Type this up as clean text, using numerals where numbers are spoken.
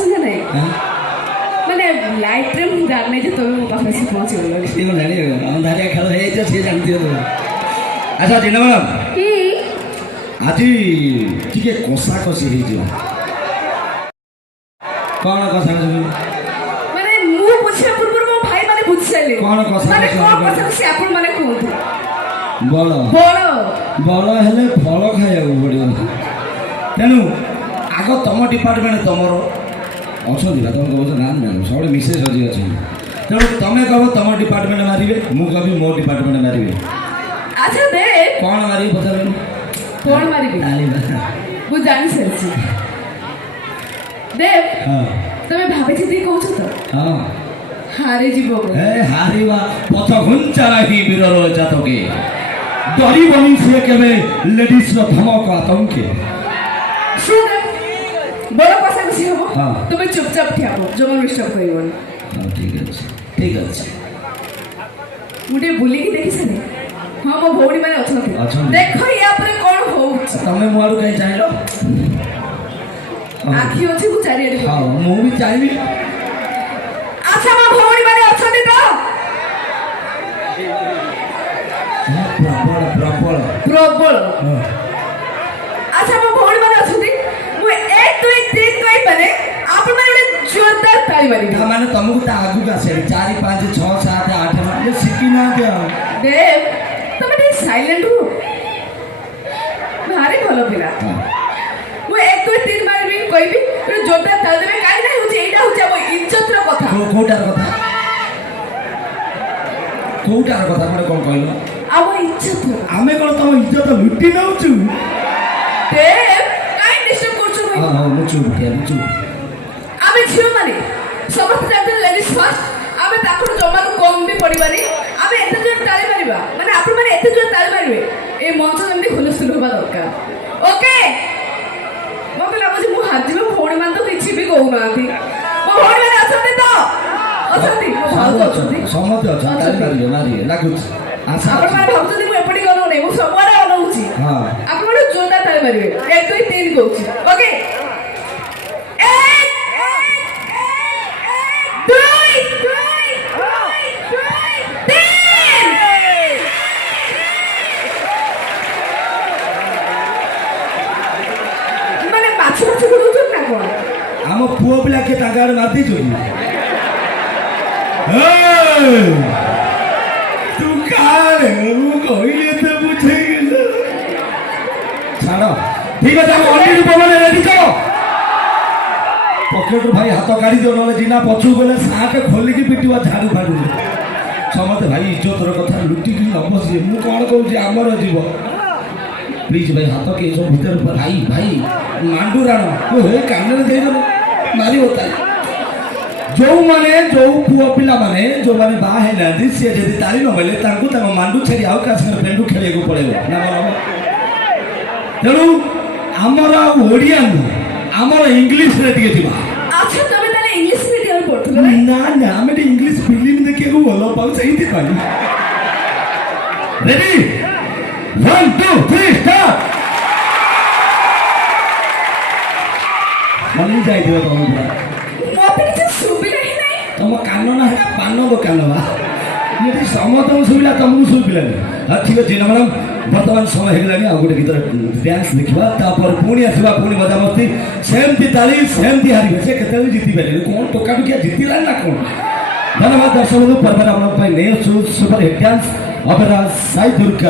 ଅଛନ୍ତି ନା ନାଇଁ ମାନେ ଲାଇଫରେ ମୁଁ ଜାଣିନି ଯେ ତମେ ମୋ ପାଖରେ ଆସି ପହଞ୍ଚିଗଲ ସିଏ କଣ ଜାଣିବେ ଆମ ଧାରିଆ ଖେଳ ହେଇଯାଇଛି ସିଏ ଜାଣିଥିବ। ଆଚ୍ଛା ଦିନ ମ୍ୟାଡ଼ାମ ଆଜି ଟିକେ କଷା କଷି ହେଇଯିବ। କଣ କଷା କଷି? ମାନେ ମୁଁ ବୁଝିବା ପୂର୍ବରୁ ମୋ ଭାଇ ମାନେ ବୁଝି ସାରିଲେ। କଣ କଷା ମାନେ କଷି? କଣ କଷା କଷି ଆପଣ ମାନେ କୁହନ୍ତୁ। ବଳ ବଳ ବଳ ହେଲେ ଫଳ ଖାଇବାକୁ ପଡ଼ିବ। ତେଣୁ ଆଗ ତମ ଡିପାର୍ଟମେଣ୍ଟ ତମର ଅଛନ୍ତି ନା ତମେ କହୁଛ ନା ନା ସବୁବେଳେ ମିସେସ୍ ଅଜି ଅଛନ୍ତି। ତେଣୁ ତମେ କହିବ ତମ ଡିପାର୍ଟମେଣ୍ଟ ମାରିବେ ମୁଁ କହିବି ମୋ ଡିପାର୍ଟମେଣ୍ଟ ମାରିବେ। ଆଚ୍ଛା ଦେ କ'ଣ ମାରିବି ପଚାରିବି? କଣ ମାରିବି ମୁଁ ଜାଣି ସାରିଛି। ଦେବ ତମେ ଭାବିଚିନ୍ତି କହୁଛ ତ? ହଁ ହାରିଯିବ ଏ ହାରିବା ପଥ ଘୁଞ୍ଚା ନାହିଁ ବୀରର ଜାତକେ ଡରିବନି ସିଏ କେବେ ଲେଡିସ୍ର ଧମକ ଆତଙ୍କେ। ଶୁଣ ବଡ଼ କଷା କଷି ହବ ହଁ। ତମେ ଚୁପଚାପ ଠିଆ ହବ ଜମା ଡିଷ୍ଟର୍ବ କରିବନି। ହଁ ଠିକ୍ ଅଛି ଠିକ୍ ଅଛି। ମୁଁ ଟିକେ ବୁଲିକି ଦେଖି ସାରି ହଁ ମୋ ଭଉଣୀ ମାନେ ଅଛନ୍ତି ଅଛନ୍ତି। ଦେଖ ୟା ପରେ କଣ ହଉଛି। ତମେ ମୋ ଆଡ଼ୁ କାହିଁ ଚାହିଁଲ? ଆଖି ଅଛି ମୁଁ ଚାରିଆଡେ ହଁ ମୁଁ ବି ଚାହିଁବି। ଆଚ୍ଛା ମୋ ଭଉଣୀ ମାନେ ଅଛନ୍ତି ତ? ପ୍ରବଳ ପ୍ରବଳ ପ୍ରବଳ ହଁ। ଆଚ୍ଛା ମୋ ଭଉଣୀ ମାନେ ଅଛନ୍ତି ମୁଁ 1 2 3 କହିପାରେ ଆପଣ ମାନେ ଗୋଟେ ଜୋରଦାର ତାଳି ମାରିବେ। ମାନେ ତମକୁ ତା ଆଗକୁ ଆସିବେ 4 5 6 7 8 9 ଶିଖିନାହାନ୍ତି ଆଉ। ଦେବ ତମେ ଟିକେ ସାଇଲେଣ୍ଟ ହୁଅ ଭାରି ଭଲ ପିଲା। ମୁଁ 1 2 3 ମାରିବି କହିବି ଗୋଟେ ଜୋରଦାର ତାଳି ଦେବେ କାହିଁକି ନା ହେଉଛି ଏଇଟା ହେଉଛି ଆମ ଇଜ୍ଜତର କଥା। କୋଉଟାର କଥା କୋଉଟାର କଥା ମାନେ କ'ଣ କହିଲ? ଆମ ଇଜ୍ଜତ ଆମେ କ'ଣ ତମ ଇଜ୍ଜତ ଲୁଟି ନେଉଛୁ? ଦେବ କାହିଁ ଡିଷ୍ଟର୍ବ କରୁଛୁ ଭାଇ? ହଁ ମୁଁ ଚୁପ୍ ମୁଁ ଚୁପ୍। ଆମେ ଝିଅମାନେ ସମସ୍ତେ ଜାଣିଥିଲେ ଲେଡିଜ୍ ଫାର୍ଷ୍ଟ ଆମେ ତାକୁ ଜମାରୁ କମ୍ ବି ପଡ଼ିବାନି। ଆମେ ଏତେ ଜୋର ତାଳି ମାରିବା ମାନେ ଆପଣମାନେ ଏତେ ଜୋର ତାଳି ମାରିବେ ଏ ମଞ୍ଚ ଯେମିତି ହୁଲସ୍ଥୁଲ ହେବା ଦରକାର। ଓକେ ମୋତେ ଲାଗୁଛି ମୁଁ ହାରିଯିବି। ମୋ ଭଉଣୀ ମାନେ ତ କିଛି ବି କହୁନାହାନ୍ତି। ମୋ ଭଉଣୀ ମାନେ ଅଛନ୍ତି ତ? ଅଛନ୍ତି ମୋ ଭାଉଜ ଅଛନ୍ତି ସମସ୍ତେ ଅଛନ୍ତି ମାରିବେ ଲାଗୁଛି। ଆପଣମାନେ ଭାବୁଛନ୍ତି ମୁଁ ଏପଟେ ଅନଉନି ମୁଁ ସବୁଆଡ଼େ ଅନଉଛି। ହଁ ଆପଣମାନେ ଜୋରଦାର ତାଳି ମାରିବେ 1 2 3 କହୁଛି ଓକେ। ଆମ ପୁଅ ପିଲା କିଏ ତାଙ୍କ ଆଡ଼େ ମାରିଦେଇଛନ୍ତି? ତୁ କାଳେ ମୁଁ କହିଲି ଏତେ ବୁଝେଇକି ଛାଡ଼ ଠିକ୍ ଅଛି। ଆମେ ଅନିରୁ ପବନ ରେଡି କର ପକେଟରୁ ଭାଇ ହାତ କାଢ଼ି ଦିଅ ନହେଲେ ଜିନା ପଛକୁ ଗଲେ ସାର୍ଟ ଖୋଲିକି ପିଟିବା ଝାଡ଼ୁ ଫାଡ଼ୁ। ସମସ୍ତେ ଭାଇ ଇଜ୍ଜତର କଥା ଲୁଟିକି ନ ବସିବେ। ମୁଁ କ'ଣ କହୁଛି ଆମର ଯିବ ପ୍ଲିଜ୍ ଭାଇ ହାତ କିଏ ସବୁ ଭିତରେ ଭାଇ ଭାଇ ମାଣ୍ଡୁ ରାଣ ହେ କାନରେ ଦେଇଦେବ ମାରିବ ତାଇ। ଯେଉଁମାନେ ଯେଉଁ ପୁଅ ପିଲାମାନେ ଯେଉଁମାନେ ବାହା ହେଇନାହାନ୍ତି ସିଏ ଯଦି ତାଳି ନ ମାରିଲେ ତାଙ୍କୁ ତାଙ୍କ ମାଣ୍ଡୁ ଛାଡ଼ି ଆଉ କାହା ସାଙ୍ଗରେ ପେଣ୍ଡୁ ଖେଳିବାକୁ ପଳେଇବ ନା। ତେଣୁ ଆମର ଆଉ ଓଡ଼ିଆ ନୁହେଁ ଆମର ଇଂଲିଶରେ ଟିକେ ଥିବା। ଆଚ୍ଛା ତମେ ତାହେଲେ ଇଂଲିଶ ମିଡିୟମ ପଢୁଥିଲ ନା ନା ଆମେ ଟିକେ ଇଂଲିଶ ଫିଲ୍ମ ଦେଖିବାକୁ ଭଲ ପାଉ ସେଇଥିପାଇଁ। Ready 1 2 3 start. ମନି ଯାଇଥିବ ତମ ପୁରା ମତେ କିଛି ଶୁଭିଲା ହିଁ ନାହିଁ। ତମ କାନ ନା ହେଟା ପାନ ଦୋକାନ ବା ଯଦି ସମସ୍ତଙ୍କୁ ଶୁଭିଲା ତମକୁ ଶୁଭିଲାନି। ହଁ ଠିକ୍ ଅଛି ନା ମ୍ୟାଡ଼ାମ୍ ବର୍ତ୍ତମାନ ସମୟ ହେଇଗଲାଣି ଆଉ ଗୋଟେ ଗୀତରେ ଡ୍ୟାନ୍ସ ଦେଖିବା ତାପରେ ପୁଣି ଆସିବା ପୁଣି ମଜାମସ୍ତି ସେମିତି ତାଳି ସେମିତି ହାରିବେ। ସେ କେତେବେଳେ ଜିତିପାରିବେ କ'ଣ ଟୋକା ଟୋକିଆ ଜିତିଲାନି ନା କ'ଣ? ଧନ୍ୟବାଦ ଦର୍ଶକ ପର୍ବରେ ଆପଣଙ୍କ ପାଇଁ ନେଇ ଆସୁ super hit dance opera Sai Durga.